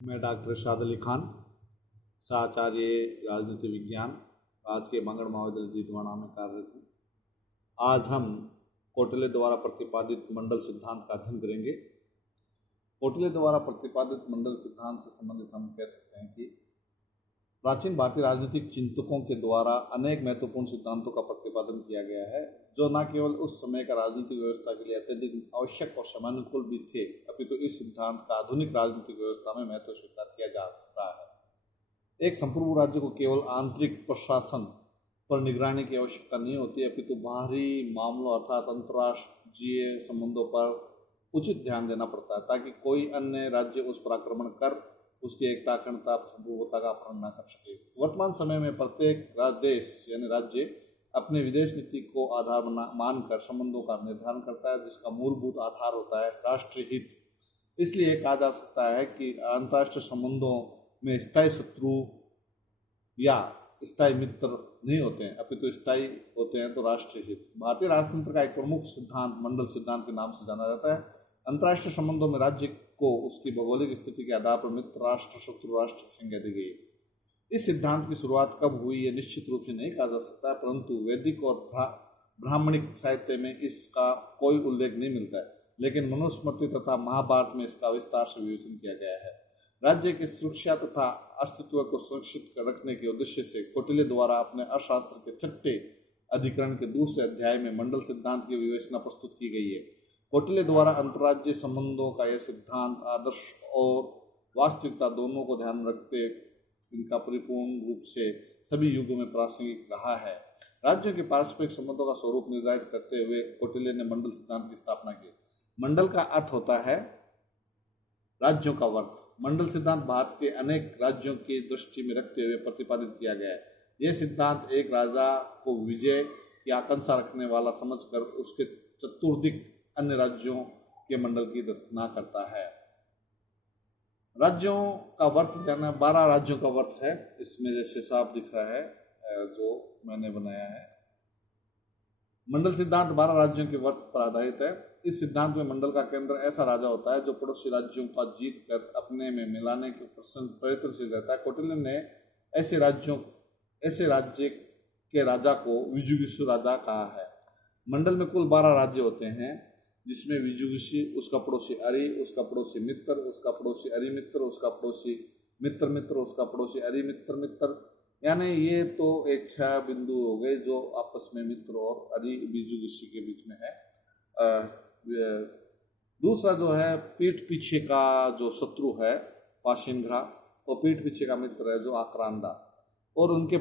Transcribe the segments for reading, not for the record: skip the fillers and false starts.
मैं डॉक्टर इरशाद अली खान, साचार्य राजनीति विज्ञान, आज के मंगल महाविद्यालय डीडवाना में कार्यरत हूँ। आज हम कोटले द्वारा प्रतिपादित मंडल सिद्धांत का अध्ययन करेंगे। कोटले द्वारा प्रतिपादित मंडल सिद्धांत से संबंधित हम कह सकते हैं कि प्राचीन भारतीय राजनीतिक चिंतकों के द्वारा अनेक महत्वपूर्ण सिद्धांतों का प्रतिपादन किया गया है, जो न केवल उस समय का राजनीतिक व्यवस्था के लिए अत्यधिक आवश्यक और समयानुकूल भी थे, अपितु इस सिद्धांत का आधुनिक राजनीतिक व्यवस्था में महत्व स्वीकार किया जा रहा है। एक संप्रभु राज्य को केवल आंतरिक प्रशासन पर निगरानी की आवश्यकता नहीं होती, अपितु बाहरी मामलों अर्थात अंतर्राष्ट्रीय संबंधों पर उचित ध्यान देना पड़ता है, ताकि कोई अन्य राज्य उस पर आक्रमण कर उसकी एकता, अखंडता, संप्रभुता का अपहरण न कर सके। वर्तमान समय में प्रत्येक देश यानी राज्य अपने विदेश नीति को आधार मानकर संबंधों का निर्धारण करता है, जिसका मूलभूत आधार होता है राष्ट्रीय हित। इसलिए कहा जा सकता है कि अंतर्राष्ट्रीय संबंधों में स्थायी शत्रु या स्थायी मित्र नहीं होते हैं, अपितु स्थायी होते हैं तो राष्ट्रीय हित। भारतीय राजतंत्र का एक प्रमुख सिद्धांत मंडल सिद्धांत के नाम से जाना जाता है। अंतर्राष्ट्रीय संबंधों में राज्य को उसकी भौगोलिक स्थिति के आधार पर मित्र राष्ट्र, शत्रु राष्ट्र की संज्ञा दी गई। इस सिद्धांत की शुरुआत कब हुई यह निश्चित रूप से नहीं कहा जा सकता, परंतु वैदिक और ब्राह्मणिक साहित्य में इसका कोई उल्लेख नहीं मिलता है, लेकिन मनुस्मृति तथा महाभारत में इसका विस्तार से विवेचन किया गया है। राज्य की सुरक्षा तथा अस्तित्व को सुरक्षित रखने के उद्देश्य से कौटिल्य द्वारा अपने अर्थशास्त्र के छठे अधिकरण के दूसरे अध्याय में मंडल सिद्धांत की विवेचना प्रस्तुत की गई है। कौटिल्य द्वारा अंतर्राज्यीय संबंधों का यह सिद्धांत आदर्श और वास्तविकता दोनों को ध्यान रखते इनका परिपूर्ण रूप से सभी युगों में प्रासंगिक रहा है। राज्यों के पारस्परिक संबंधों का स्वरूप निर्धारित करते हुए कौटिल्य ने मंडल सिद्धांत की स्थापना की। मंडल का अर्थ होता है राज्यों का वर्ग। मंडल सिद्धांत भारत के अनेक राज्यों की दृष्टि में रखते हुए प्रतिपादित किया गया है। यह सिद्धांत एक राजा को विजय की आकांक्षा रखने वाला समझकर उसके चतुर्दिक अन्य राज्यों के मंडल की रचना करता है। राज्यों का वर्त जाना 12 राज्यों का वर्त है। इसमें जैसे साफ दिख रहा है जो मैंने बनाया है। मंडल सिद्धांत 12 राज्यों के वर्त पर आधारित है। इस सिद्धांत में मंडल का केंद्र ऐसा राजा होता है जो पड़ोसी राज्यों का जीत कर अपने में मिलाने के प्रयत्नशील रहता है। कौटिल्य ने ऐसे राज्य के राजा को विजुगीषु राजा कहा है। मंडल में कुल 12 राज्य होते हैं, जिसमें विजुगीषु, उसका पड़ोसी अरि, उसका पड़ोसी मित्र, उसका पड़ोसी अरि मित्र, उसका पड़ोसी मित्र मित्र, उसका पड़ोसी अरि मित्र मित्र, यानी ये तो एक 6 बिंदु हो गए जो आपस में मित्र और अरि विजुगीषु के बीच में है। दूसरा जो है पीठ पीछे का जो शत्रु है पाशिंघ्रा, और पीठ पीछे का मित्र है जो आक्रांदा, और उनके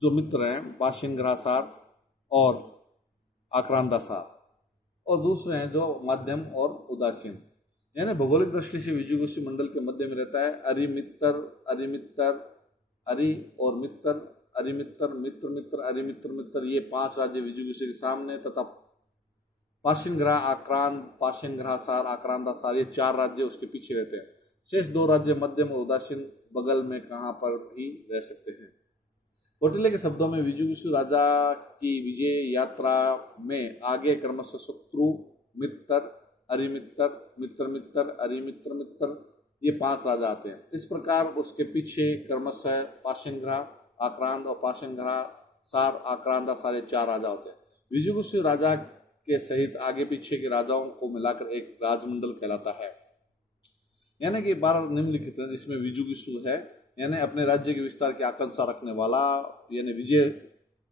जो मित्र हैं पाशिंघ्रासार और आक्रांदासार, और दूसरे हैं जो माध्यम और उदासीन। यानी भौगोलिक दृष्टि से विजुगीषु मंडल के मध्य में रहता है। अरि मित्र, अरि मित्र, अरि और मित्र, अरि मित्र, मित्र मित्र, अरि मित्र मित्र, ये 5 राज्य विजुगीषु के सामने, तथा पाशिंघ्रा, आक्रांत, पाशिंघ्रासार, आक्रांदासार, ये 4 राज्य उसके पीछे रहते हैं। शेष 2 राज्य मध्यम और उदासीन बगल में कहाँ पर भी रह सकते हैं। कौटिल्य के शब्दों में विजुगीषु राजा की विजय यात्रा में आगे क्रमशः शत्रु, मित्र, अरि मित्र, मित्र मित्र, अरि मित्र मित्र, ये 5 राजा आते हैं। इस प्रकार उसके पीछे क्रमशः पाशिंघ्रा, आक्रांत और पाशिंघ्रासार, आक्रांदासार, 4 राजा होते हैं। विजुगीषु राजा के सहित आगे पीछे के राजाओं को मिलाकर एक राजमंडल कहलाता है। यानी कि 12 निम्नलिखित है, जिसमें विजुगीषु है, यानी अपने राज्य के विस्तार की आकांक्षा रखने वाला, यानी विजय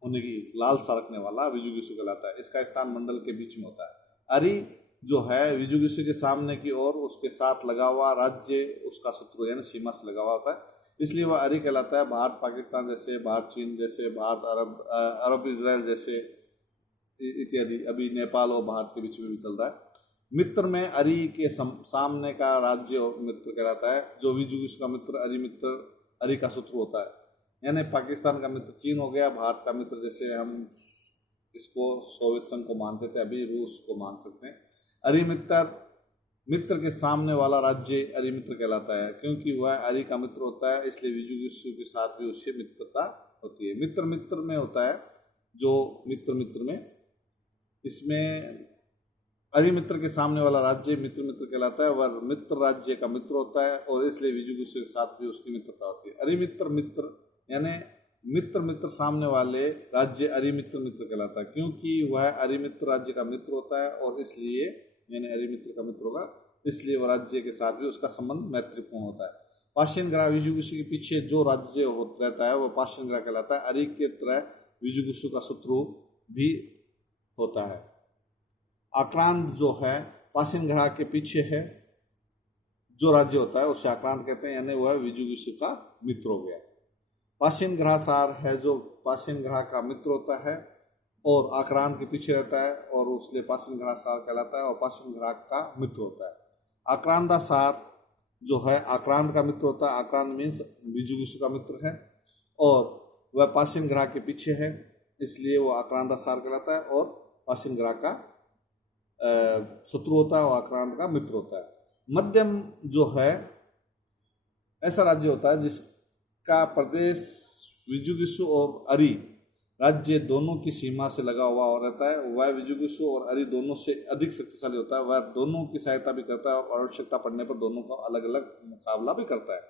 होने की लालसा रखने वाला विजुगीषु कहलाता है। इसका स्थान मंडल के बीच में होता है। अरि जो है विजुगीषु के सामने की ओर उसके साथ लगा हुआ राज्य उसका शत्रु यानी सीमा से लगा हुआ होता है, इसलिए वह अरि कहलाता है। भारत पाकिस्तान जैसे, भारत चीन जैसे, भारत अरब इजराइल जैसे इत्यादि, अभी नेपाल और भारत के बीच में भी चल रहा है। मित्र में अरि के सामने का राज्य मित्र कहलाता है। जो विजुगीषु का मित्र अरि मित्र, अरि का शत्रु होता है। यानी पाकिस्तान का मित्र चीन हो गया, भारत का मित्र जैसे हम इसको सोवियत संघ को मानते थे, अभी रूस को मान सकते हैं। अरि मित्र के सामने वाला राज्य अरि मित्र कहलाता है। क्योंकि वह अरि का मित्र होता है, इसलिए विजुगीषु के साथ भी उससे मित्रता होती है। मित्र मित्र में होता है जो मित्र मित्र में, इसमें अरि मित्र के सामने वाला राज्य मित्र मित्र कहलाता है, वह मित्र राज्य का मित्र होता है और इसलिए विजुगुषु के साथ भी उसकी मित्रता होती है। अरि मित्र मित्र यानी मित्र मित्र सामने वाले राज्य अरि मित्र मित्र कहलाता है, क्योंकि वह अरि मित्र राज्य का मित्र होता है और इसलिए यानी अरि मित्र का मित्र होगा, इसलिए वह राज्य के साथ भी उसका संबंध मैत्रीपूर्ण होता है। पाशियन ग्रह विजुगुषु के पीछे जो राज्य रहता है वह पाशियन ग्रह कहलाता है। अरि के तरह विजुगुषु का शत्रु भी होता है। आक्रांत जो है पाशियन ग्रह के पीछे है जो राज्य होता है उसे आक्रांत कहते हैं, यानी वह विजुगुषु का मित्र हो गया। पाशियन ग्रह सार है जो पाशियन ग्रह का मित्र होता है और आक्रांत के पीछे रहता है और उसलिए पाशियन ग्रह सार कहलाता है और पाशियन ग्रह का मित्र होता है। आक्रांता सार जो है आक्रांत का मित्र होता है। आक्रांत मीन्स विजुगुषु का मित्र है और वह पाशियन ग्रह के पीछे है, इसलिए वो आक्रांता सार कहलाता है और पाशियन ग्रह का शत्रु होता है और आक्रांत का मित्र होता है। मध्यम जो है ऐसा राज्य होता है जिसका प्रदेश विजुगुषु और अरि राज्य दोनों की सीमा से लगा हुआ रहता है। वह विजुगुषु और अरि दोनों से अधिक शक्तिशाली होता है। वह दोनों की सहायता भी करता है और आवश्यकता पड़ने पर दोनों का अलग अलग मुकाबला भी करता है।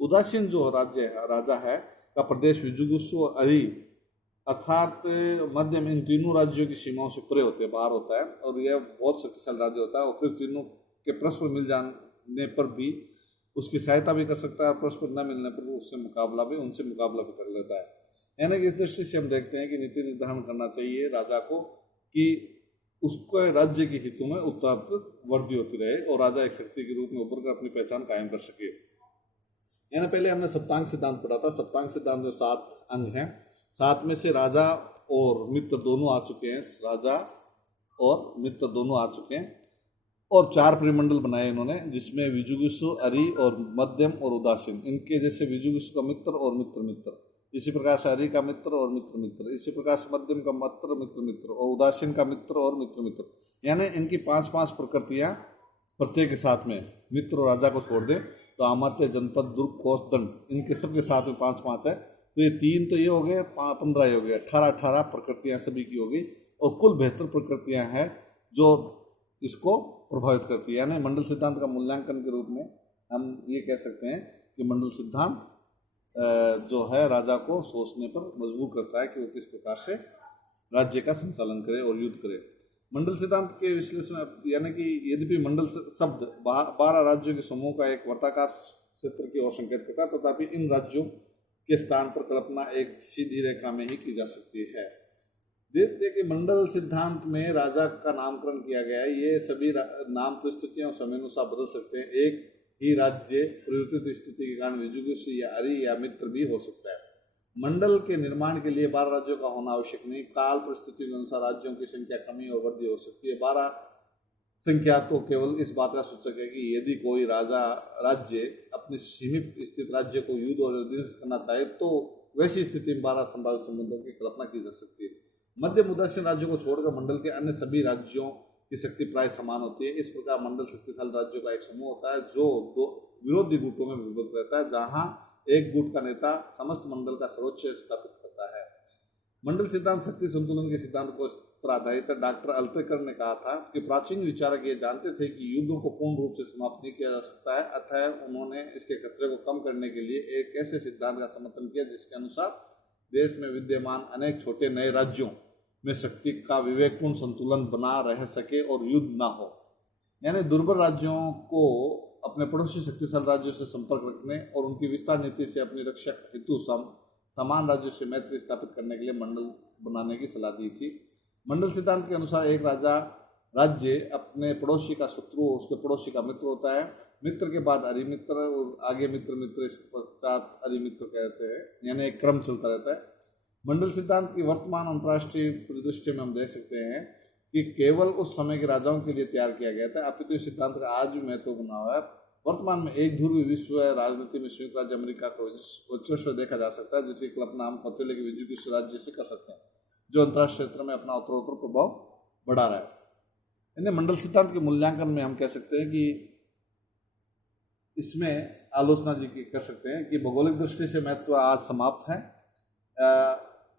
उदासीन जो राजा है का प्रदेश विजुगुषु और अरि अर्थात मध्यम इन तीनों राज्यों की सीमाओं से परे होते हैं, बाहर होता है और यह बहुत शक्तिशाली राज्य होता है और फिर तीनों के परस्पर मिल जाने पर भी उसकी सहायता भी कर सकता है, परस्पर न मिलने पर उनसे मुकाबला भी कर लेता है। यानी कि इस दृष्टि से हम देखते हैं कि नीति निर्धारण करना चाहिए राजा को कि उसको राज्य के हितों में उत्तराधिकारी होती रहे और राजा एक शक्ति के रूप में उभर कर अपनी पहचान कायम कर सके। यानी पहले हमने सप्तांग सिद्धांत पढ़ा था। सप्तांग सिद्धांत में 7 अंग हैं, 7 में से राजा और मित्र दोनों आ चुके हैं, राजा और मित्र दोनों आ चुके हैं और 4 परिमंडल बनाए इन्होंने, जिसमें विजुगुषु, अरि और मध्यम और उदासीन। इनके जैसे विजुगुषु का मित्र और मित्र मित्र, इसी प्रकार से अरि का मित्र और मित्र मित्र, इसी प्रकार से मध्यम का मित्र मित्र मित्र और उदासीन का मित्र और मित्र मित्र। यानी इनकी 5-5 प्रकृतियां प्रत्येक के साथ में, मित्र और राजा को छोड़ दें तो अमात्य, जनपद, दुर्ग, कोष, दंड, इनके सबके साथ में 5-5 है। तो ये 3 तो ये हो गए, 15 हो गए, 18 प्रकृतियां सभी की हो गई और कुल 72 प्रकृतियां हैं जो इसको प्रभावित करती है। यानी मंडल सिद्धांत का मूल्यांकन के रूप में हम ये कह सकते हैं कि मंडल सिद्धांत जो है राजा को सोचने पर मजबूर करता है कि वो किस प्रकार से राज्य का संचालन करे और युद्ध करे। मंडल सिद्धांत के विश्लेषण यानी कि यद्यपि मंडल शब्द 12 राज्यों के समूह का एक वर्ताकार क्षेत्र की ओर संकेत करता है, तथापि इन राज्यों के स्थान पर कल्पना एक सीधी रेखा में ही की जा सकती है। देखते हैं कि मंडल सिद्धांत में राजा का नामकरण किया गया है। ये सभी नाम परिस्थितियों और समयानुसार बदल सकते हैं। एक ही राज्य परिवर्तित स्थिति के कारण विजुगुषु या अरि या मित्र भी हो सकता है। मंडल के निर्माण के लिए 12 राज्यों का होना आवश्यक नहीं। काल परिस्थितियों के अनुसार राज्यों की संख्या कमी और वृद्धि हो सकती है। 12 संख्या तो केवल इस बात का सूचक है कि यदि कोई राज्य अपने सीमित स्थित राज्य को युद्ध और करना चाहे तो वैसी स्थिति में 12 संभावित संबंधों की कल्पना की जा सकती है। मध्यम उदासीन राज्यों को छोड़कर मंडल के अन्य सभी राज्यों की शक्ति प्राय समान होती है। इस प्रकार मंडल शक्तिशाली राज्यों का एक समूह होता है जो 2 विरोधी गुटों में विभक्त रहता है, जहां एक गुट का नेता समस्त मंडल का सर्वोच्च स्थापित करता है। मंडल सिद्धांत शक्ति संतुलन के सिद्धांत को पर आधारित है। डॉक्टर अल्तेकर ने कहा था कि प्राचीन विचारक ये जानते थे कि युद्धों को पूर्ण रूप से समाप्त नहीं किया जा सकता है, अतः उन्होंने इसके खतरे को कम करने के लिए एक ऐसे सिद्धांत का समर्थन किया जिसके अनुसार देश में विद्यमान अनेक छोटे नए राज्यों में शक्ति का विवेकपूर्ण संतुलन बना रह सके और युद्ध ना हो। यानी दुर्बल राज्यों को अपने पड़ोसी शक्तिशाली राज्यों से संपर्क रखने और उनकी विस्तार नीति से अपनी रक्षा हेतु समान राज्यों से मैत्री स्थापित करने के लिए मंडल बनाने की सलाह दी थी। मंडल सिद्धांत के अनुसार एक राज्य अपने पड़ोसी का शत्रु उसके पड़ोसी का मित्र होता है। मित्र के बाद अरि मित्र और आगे मित्र मित्र, इसके पश्चात अरि मित्र कहते हैं। यानी एक क्रम चलता रहता है। मंडल सिद्धांत की वर्तमान अंतर्राष्ट्रीय परिदृश्य में हम देख सकते हैं कि केवल उस समय के राजाओं के लिए तैयार किया गया था, अपितु इस सिद्धांत का आज भी महत्व बना हुआ है। वर्तमान में एक ध्रुवीय विश्व राजनीति में संयुक्त राज्य अमेरिका को वर्चस्व देखा जा सकता है, जिसकी कल्पना हम पतेले के विजुगुषु राज्य से कर सकते हैं, जो अंतर्राष्ट्रीय क्षेत्र में अपना उत्तरोत्तर प्रभाव बढ़ा रहा है। यानी मंडल सिद्धांत के मूल्यांकन में हम कह सकते हैं कि इसमें आलोचना जी कर सकते हैं कि भौगोलिक दृष्टि से महत्व आज समाप्त है,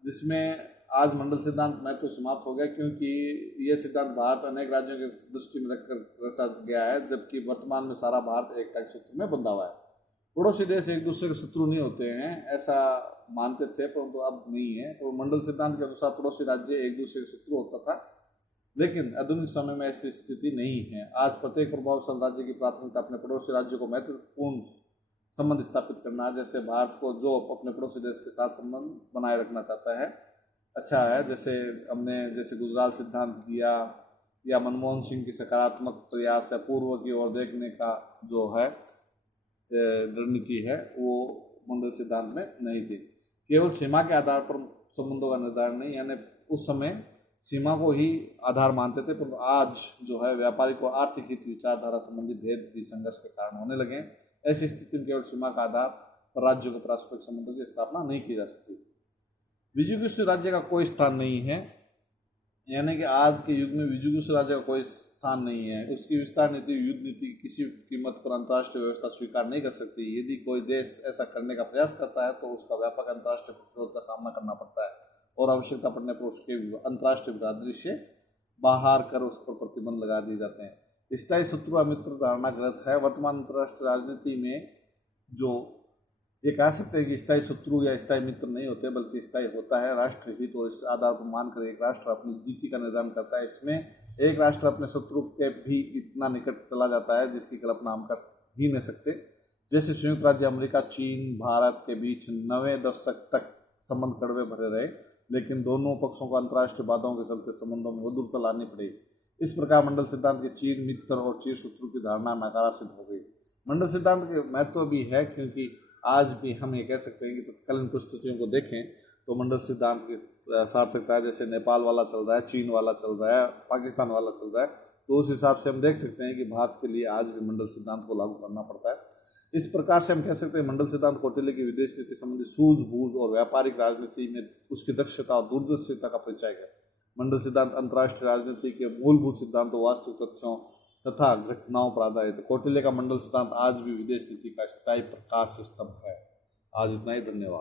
जिसमें आज मंडल सिद्धांत महत्व समाप्त हो गया, क्योंकि ये सिद्धांत भारत अनेक राज्यों के दृष्टि में रखकर रचा गया है, जबकि वर्तमान में सारा भारत एकता के सूत्र में बंधा हुआ है। पड़ोसी देश एक दूसरे के शत्रु नहीं होते हैं, ऐसा मानते थे, परंतु अब नहीं है। और मंडल सिद्धांत के अनुसार पड़ोसी राज्य एक दूसरे के शत्रु होता था, लेकिन आधुनिक समय में ऐसी स्थिति नहीं है। आज प्रत्येक प्रभावशाली राज्य की प्राथमिकता अपने पड़ोसी राज्यों को महत्वपूर्ण संबंध स्थापित करना है। जैसे भारत को जो अपने पड़ोसी देश के साथ संबंध बनाए रखना चाहता है, अच्छा है। जैसे हमने गुजरात सिद्धांत दिया, या मनमोहन सिंह की सकारात्मक प्रयास या पूर्व की ओर देखने का जो है रणनीति है, वो मंडल सिद्धांत में नहीं थी। केवल सीमा के आधार पर संबंधों का निर्धारण नहीं, यानी उस समय सीमा को ही आधार मानते थे, पर आज जो है व्यापारिक और आर्थिक हित विचारधारा संबंधी भेद भी संघर्ष के कारण होने लगे। ऐसी स्थिति में केवल सीमा का आधार पर राज्यों के पारस्परिक संबंधों की स्थापना नहीं की जा सकती। विजुगुप्त राज्य का कोई स्थान नहीं है, यानी कि आज के युग में विजुगुप्त राज्य का कोई स्थान नहीं है। उसकी विस्तार नीति, युद्ध नीति किसी कीमत पर अंतर्राष्ट्रीय व्यवस्था स्वीकार नहीं कर सकती। यदि कोई देश ऐसा करने का प्रयास करता है तो उसका व्यापक अंतर्राष्ट्रीय प्रतिरोध का सामना करना पड़ता है, और आवश्यकता पड़ने पर उसके अंतर्राष्ट्रीय बिरादरी से बाहर कर उस पर प्रतिबंध लगा दिए जाते हैं। स्थायी शत्रु मित्र धारणा गलत है। वर्तमान अंतर्राष्ट्रीय राजनीति में जो ये कह सकते हैं कि स्थायी शत्रु या स्थायी मित्र नहीं होते, बल्कि स्थायी होता है राष्ट्र हित, और इस आधार पर मानकर एक राष्ट्र अपनी नीति का निर्धारण करता है। इसमें एक राष्ट्र अपने शत्रु के भी इतना निकट चला जाता है जिसकी कल्पना हम कर ही नहीं सकते। जैसे संयुक्त राज्य अमेरिका, चीन, भारत के बीच 90 दशक तक संबंध कड़वे भरे रहे, लेकिन दोनों पक्षों को अंतर्राष्ट्रीय बाधाओं के चलते संबंधों में मधुरता लानी पड़ी। इस प्रकार मंडल सिद्धांत के चीन मित्र और चीन शत्रु की धारणा नकारा सिद्ध हो गई। मंडल सिद्धांत के महत्व भी है, क्योंकि आज भी हम ये कह सकते हैं कि तत्कालीन परिस्थितियों को देखें तो मंडल सिद्धांत की सार्थकता है। जैसे नेपाल वाला चल रहा है, चीन वाला चल रहा है, पाकिस्तान वाला चल रहा है, तो उस हिसाब से हम देख सकते हैं कि भारत के लिए आज भी मंडल सिद्धांत को लागू करना पड़ता है। इस प्रकार से हम कह सकते हैं मंडल सिद्धांत कौटिल्य की विदेश नीति संबंधी सूझबूझ और व्यापारिक राजनीति में उसकी दक्षता और दूरदर्शिता का परिचय है। मंडल सिद्धांत अंतर्राष्ट्रीय राजनीति के मूलभूत सिद्धांतों, वास्तविक तथ्यों तथा घटनाओं पर आधारित है। कौटिल्य का मंडल सिद्धांत आज भी विदेश नीति का स्थायी प्रकाश स्तंभ है। आज इतना ही, धन्यवाद।